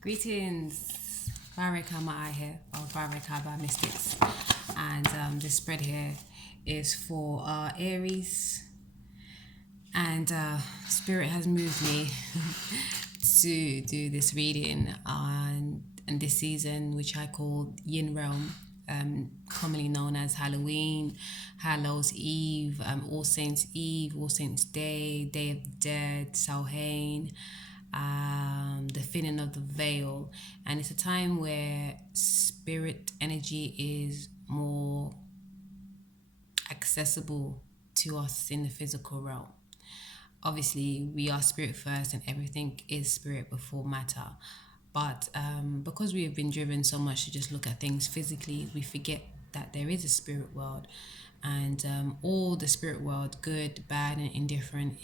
Greetings, Varika Ma'ai here, or Varika by Mystics. And this spread here is for Aries. And Spirit has moved me to do this reading on this season, which I call Yin Realm, commonly known as Halloween, Hallows Eve, All Saints Eve, All Saints Day, Day of the Dead, Samhain, the thinning of the veil. And it's a time where spirit energy is more accessible to us in the physical realm. Obviously, we are spirit first and everything is spirit before matter. But because we have been driven so much to just look at things physically, we forget that there is a spirit world. And all the spirit world, good, bad, and indifferent,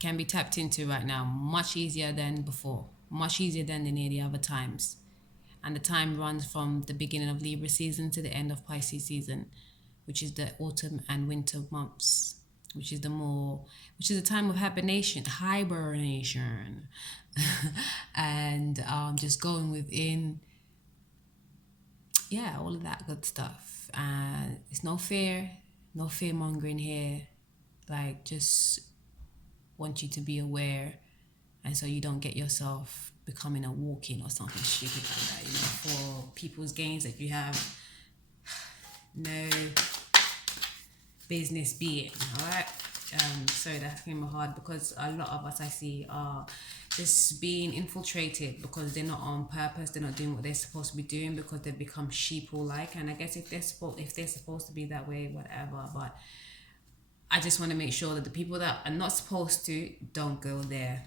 can be tapped into right now much easier than before, much easier than any of the other times. And the time runs from the beginning of Libra season to the end of Pisces season, which is the autumn and winter months, which is a time of hibernation, and just going within, all of that good stuff. And it's no fear mongering here, like just want you to be aware, and so you don't get yourself becoming a walk-in or something stupid like that, for people's gains that you have no business being. All right. Sorry, that came hard because a lot of us I see are just being infiltrated because they're not on purpose. They're not doing what they're supposed to be doing because they've become sheeple-like. And I guess if they're supposed to be that way, whatever. But I just want to make sure that the people that are not supposed to don't go there.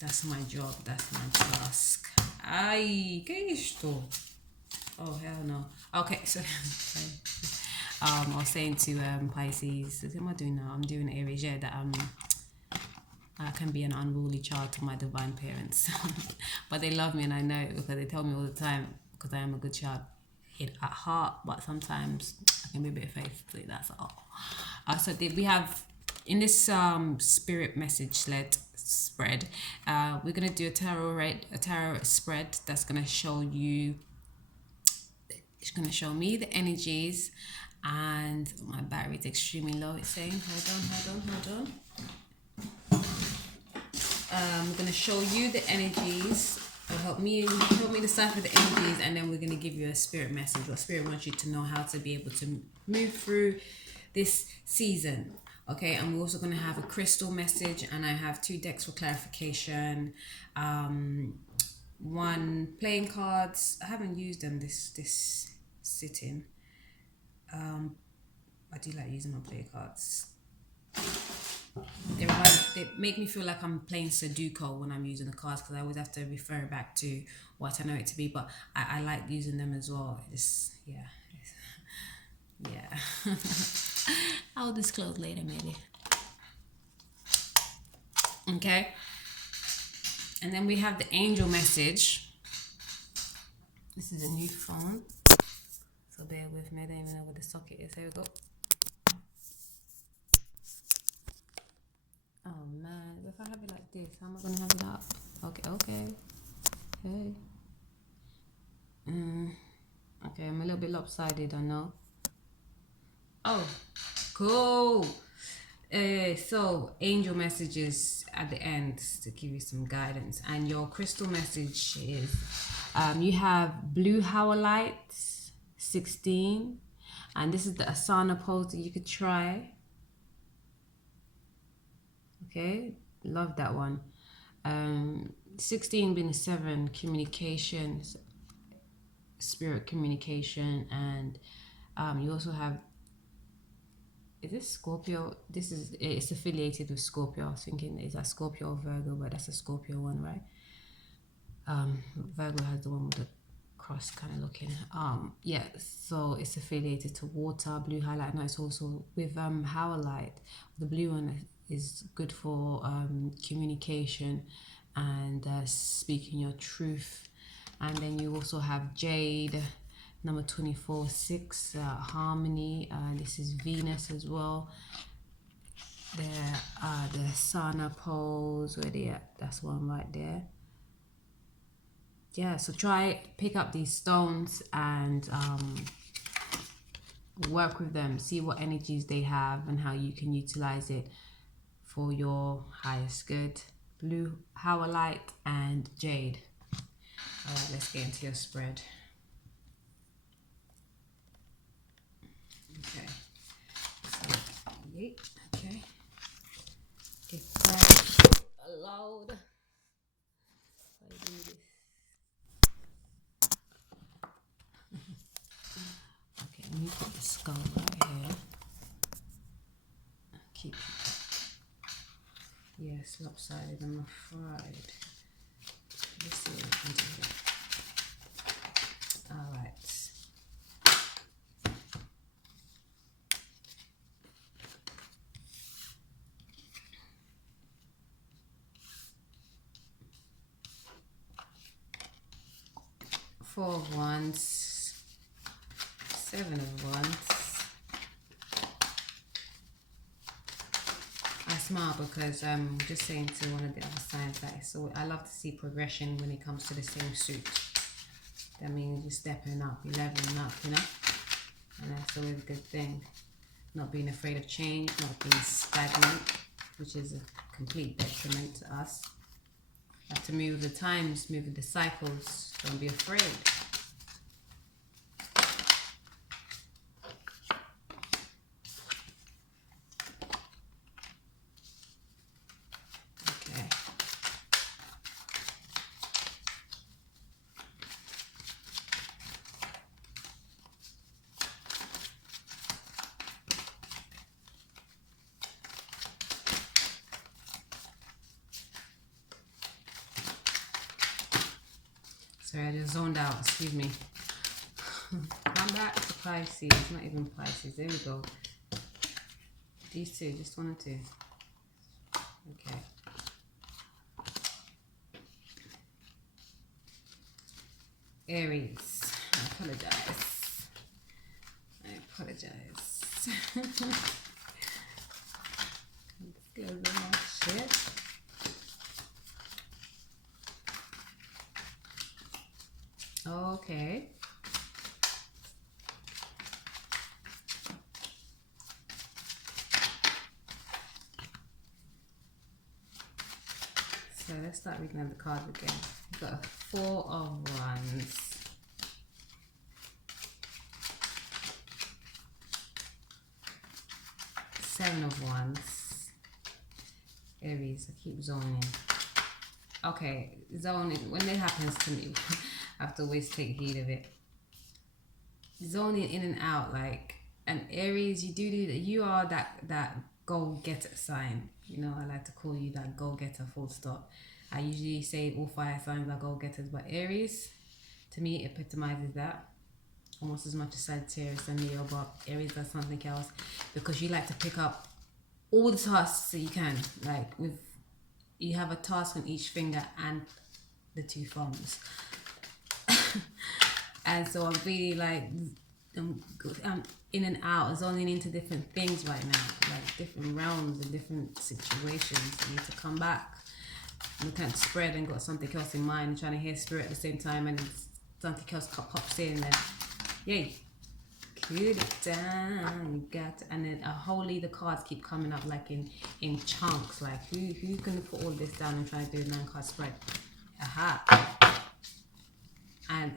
That's my job. That's my task. Ay, ¿qué es esto? Oh, hell no. Okay, so I was saying to Pisces, what am I doing now? I'm doing Aries, that I can be an unruly child to my divine parents. But they love me and I know it because they tell me all the time because I am a good child at heart, but sometimes I can be a bit faithful, that's all. So we have, in this spirit message spread, we're going to do a tarot spread that's going to show you, it's going to show me the energies, and my battery is extremely low, it's saying, hold on. I'm going to show you the energies, help me decipher the energies, and then we're going to give you a spirit message. What spirit wants you to know how to be able to move through this season. Okay, and we're also going to have a crystal message, and I have 2 decks for clarification, 1 playing cards. I haven't used them this sitting. I do like using my play cards. They make me feel like I'm playing Sudoku when I'm using the cards, because I always have to refer back to what I know it to be, but I like using them as well. I'll disclose later maybe. Okay, and then we have the angel message. This is a new phone, so bear with me. I don't even know where the socket is. There we go. Oh man, if I have it like this, how am I gonna have it up? Okay. Hey. Okay, I'm a little bit lopsided, I know. Oh, cool. So angel messages at the end to give you some guidance, and your crystal message is you have blue howlite 16, and this is the asana pose that you could try. Okay, love that one. 16 being 7, communication, spirit communication, and you also have, is this Scorpio? It's affiliated with Scorpio. I was thinking, is that Scorpio or Virgo? But that's a Scorpio one, right? Virgo has the one with the cross kind of looking. So it's affiliated to water, blue highlight. No, it's also with howlite. The blue one is good for communication and speaking your truth. And then you also have jade, number 24, 6, harmony. This is Venus as well. There are the sauna poles, where they at? That's one right there. Yeah, so try pick up these stones and work with them, see what energies they have and how you can utilize it for your highest good. Blue howlite and jade. All right, let's get into your spread. Okay, so yeet. Okay, give that a load. I do this. Okay, let me put the skull right here. Keep it. Yes, lopsided, I'm afraid. Let's see what I can do here. Alright. Four of Wands, Seven of Wands. I smile because I'm just saying to one of the other signs that so I love to see progression when it comes to the same suit. That means you're stepping up, you're leveling up, you know? And that's always a good thing. Not being afraid of change, not being stagnant, which is a complete detriment to us. You have to move with the times, move with the cycles. Don't be afraid. Okay. Sorry, I just zoned out, excuse me. Come back to Pisces, not even Pisces, there we go. These two, just one or two. Okay. Aries, I apologize. Let's go with my shit. Okay. So let's start reading out the cards again. We've got a Four of Wands. Seven of Wands. Aries, I keep zoning. Okay, zoning, when it happens to me, I have to always take heed of it. Zoning in and out, like, and Aries, you are that go-getter sign. You know, I like to call you that go-getter, full stop. I usually say all fire signs are go-getters, but Aries, to me, epitomizes that almost as much as Sagittarius and Leo, but Aries does something else because you like to pick up all the tasks that you can. Like, you have a task on each finger and the two thumbs. And so I'm really like, I'm in and out, zoning into different things right now, like different realms and different situations. I need to come back, look at the spread and got something else in mind, trying to hear spirit at the same time, and something else pops in, and yay, cool it down, you got to, and then wholly the cards keep coming up like in chunks, like who's gonna put all this down and try to do a 9-card spread? Aha. And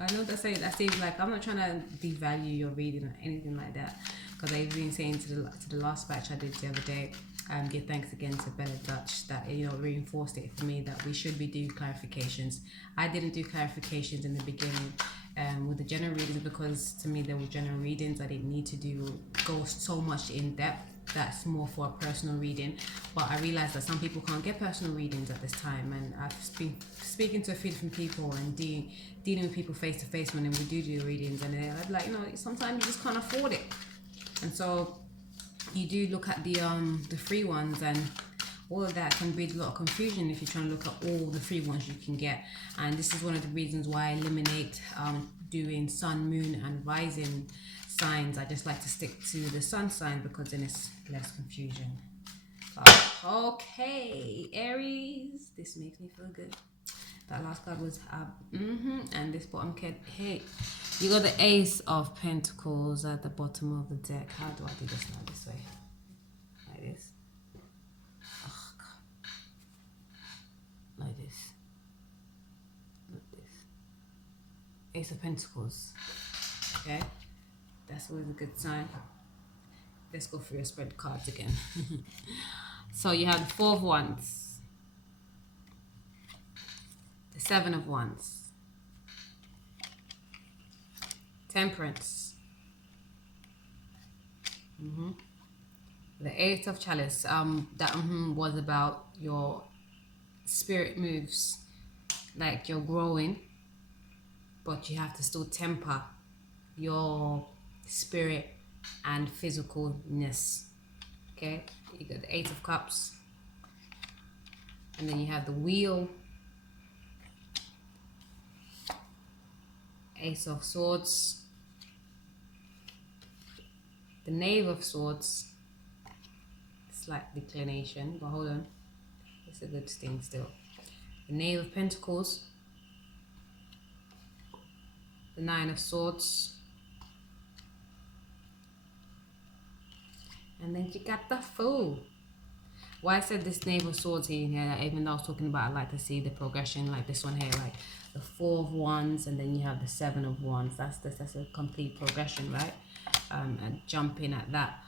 I know that seems like I'm not trying to devalue your reading or anything like that, because I've been saying to the last batch I did the other day, give thanks again to Bella Dutch that reinforced it for me that we should be doing clarifications. I didn't do clarifications in the beginning with the general readings because to me they were general readings. I didn't need to go so much in depth. That's more for a personal reading, but I realized that some people can't get personal readings at this time, and I've been speaking to a few different people and dealing with people face to face when we do readings, and they're like, sometimes you just can't afford it, and so you do look at the free ones, and all of that can breed a lot of confusion if you're trying to look at all the free ones you can get. And this is one of the reasons why I eliminate doing sun, moon and rising signs. I just like to stick to the sun sign because then it's less confusion. Okay, Aries. This makes me feel good. That last card was and this bottom card. Hey, you got the Ace of Pentacles at the bottom of the deck. How do I do this now? This way, like this. Oh God, like this. Like this. Ace of Pentacles. Okay, that's always a good sign. Let's go through your spread cards again. So you have the Four of Wands, the Seven of Wands, Temperance, the Eight of Chalice. That was about your spirit moves, like you're growing, but you have to still temper your spirit and physicalness. Okay, you got the Eight of Cups, and then you have the Wheel, Ace of Swords, the Knave of Swords. Slight declination, but hold on, it's a good thing still. The Knave of Pentacles, the Nine of Swords, and then you got the Fool. Why I said this Knave of Swords here, like, even though I was talking about, I like to see the progression, like this one here, like the Four of Wands, and then you have the Seven of Wands. That's a complete progression, right? And jumping at that.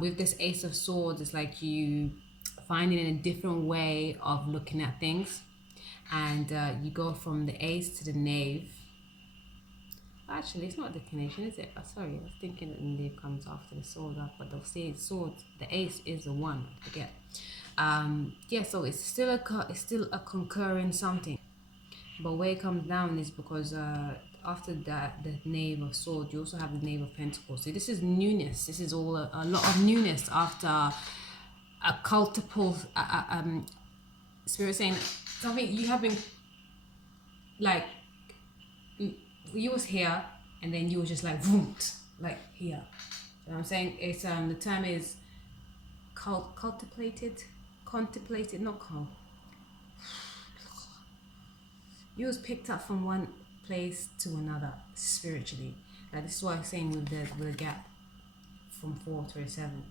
With this Ace of Swords, it's like you finding a different way of looking at things, and you go from the Ace to the Knave. Actually, it's not a declination, is it? Sorry, I was thinking that the Knave comes after the Sword up, but they'll say Sword. The Ace is the one. I forget. Yeah, so it's still a concurring something, but where it comes down is because after that, the Knave of Swords, you also have the Knave of Pentacles. So this is newness. This is all a lot of newness after a cultiple spirit saying something you have been like. You was here, and then you was just like boom, like here. So I'm saying it's the term is contemplated, not cult. You was picked up from one place to another spiritually. Like this is what I'm saying with the gap from 4 to 7.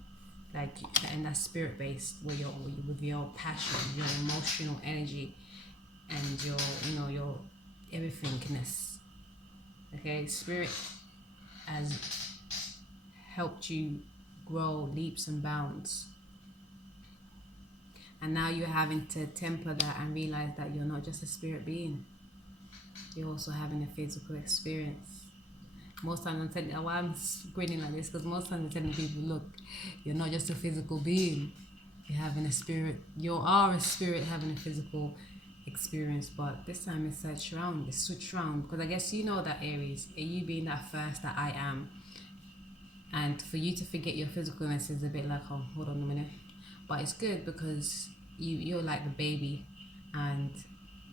Like, and that's spirit based, where you're with your passion, your emotional energy, and your everythingness. Okay, spirit has helped you grow leaps and bounds, and now you're having to temper that and realize that you're not just a spirit being, you're also having a physical experience. Most times I'm telling, why I'm grinning like this, because most times I'm telling people, look, you're not just a physical being, you're having a spirit, you are a spirit having a physical experience. But this time it's switched around, because I guess you know that Aries, you being that first that I am, and for you to forget your physicalness is a bit like, oh, hold on a minute. But it's good because you're like the baby, and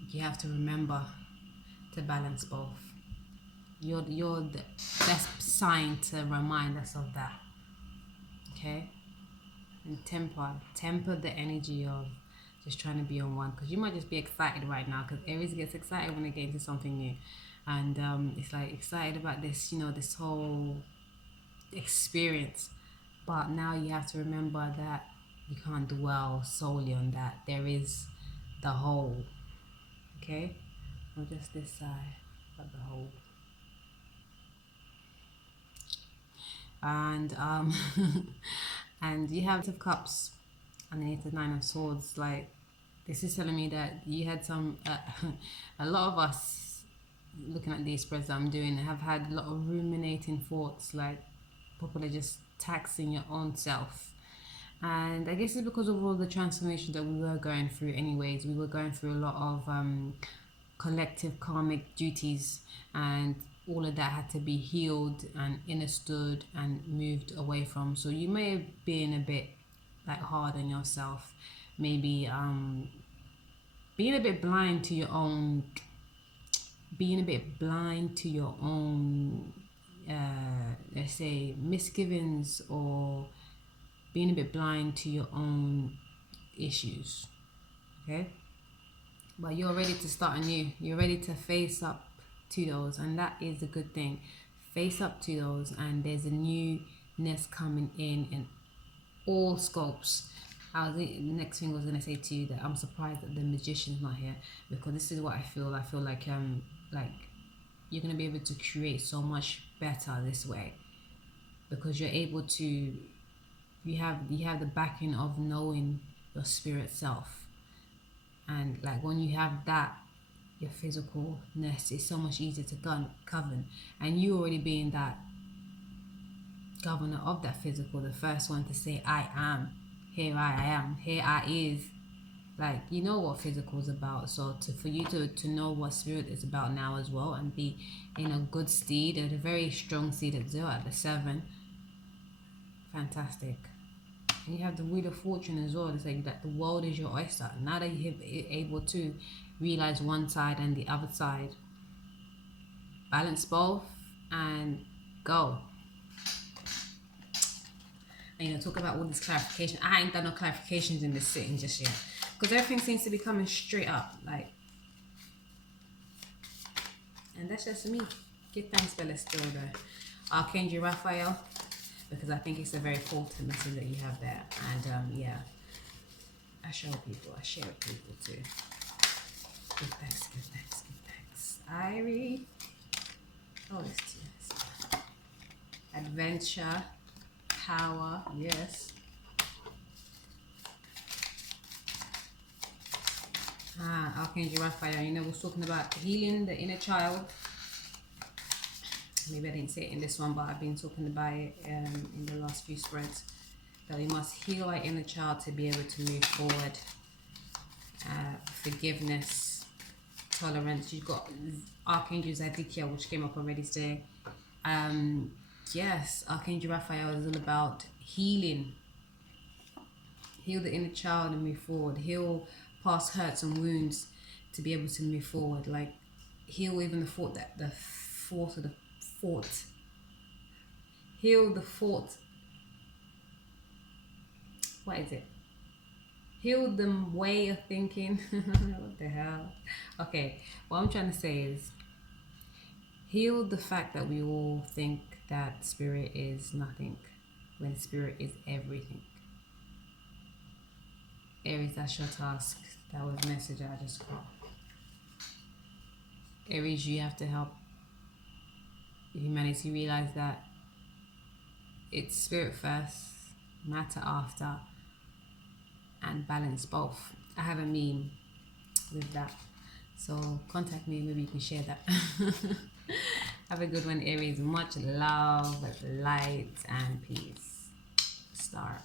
you have to remember to balance both. You're the best sign to remind us of that. Okay, and temper the energy of just trying to be on one, because you might just be excited right now, because Aries gets excited when they get into something new, and it's like excited about this, this whole experience. But now you have to remember that you can't dwell solely on that. There is the whole. Okay, not just this side, but the whole. And and you have 2 of Cups underneath the 9 of Swords. Like, this is telling me that you had some a lot of us looking at these spreads that I'm doing have had a lot of ruminating thoughts, like probably just taxing your own self. And I guess it's because of all the transformation that we were going through anyways. We were going through a lot of collective karmic duties, and all of that had to be healed and understood and moved away from. So you may have been a bit like hard on yourself, maybe being a bit blind to your own let's say misgivings, or being a bit blind to your own issues. Okay, but you're ready to start anew. You're ready to face up to those, and that is a good thing. Face up to those, and there's a newness coming in all scopes. The next thing I was gonna say to you, that I'm surprised that the magician's not here, because this is what I feel. I feel like you're gonna be able to create so much better this way, because you're able to, you have the backing of knowing your spirit self, and like when you have that, your physicalness is so much easier to govern, and you already being that governor of that physical, the first one to say I am, here I am, here I is. Like, you know what physical is about, so for you to know what spirit is about now as well, and be in a good steed, at a very strong steed at 0 at the 7. Fantastic. And you have the Wheel of Fortune as well. It's like that the world is your oyster. Now that you're able to realize one side and the other side, balance both and go. And talk about all this clarification. I ain't done no clarifications in this sitting just yet, because everything seems to be coming straight up, like, and that's just me. Give thanks, Bella, still though. Archangel Raphael, because I think it's a very potent message that you have there, and yeah, I share with people too. Give thanks, give thanks, give thanks. Aries, oh, it's too. Adventure, power, yes. Archangel Raphael, we're talking about healing the inner child. Maybe I didn't say it in this one, but I've been talking about it in the last few spreads, that we must heal our inner child to be able to move forward. Forgiveness, tolerance. You've got Archangel Zadkiel, which came up already today. Yes, Archangel Raphael is all about healing. Heal the inner child and move forward. Heal past hurts and wounds to be able to move forward. Like, heal even the fort, heal the fort. What is it? Heal the way of thinking. What the hell? Okay, what I'm trying to say is, heal the fact that we all think that spirit is nothing, when spirit is everything. Aries, that's your task. That was a message I just got. Aries, you have to help humanity realize that it's spirit first, matter after, and balance both. I have a meme with that, so contact me, maybe you can share that. Have a good one, Aries. Much love, light, and peace. Star.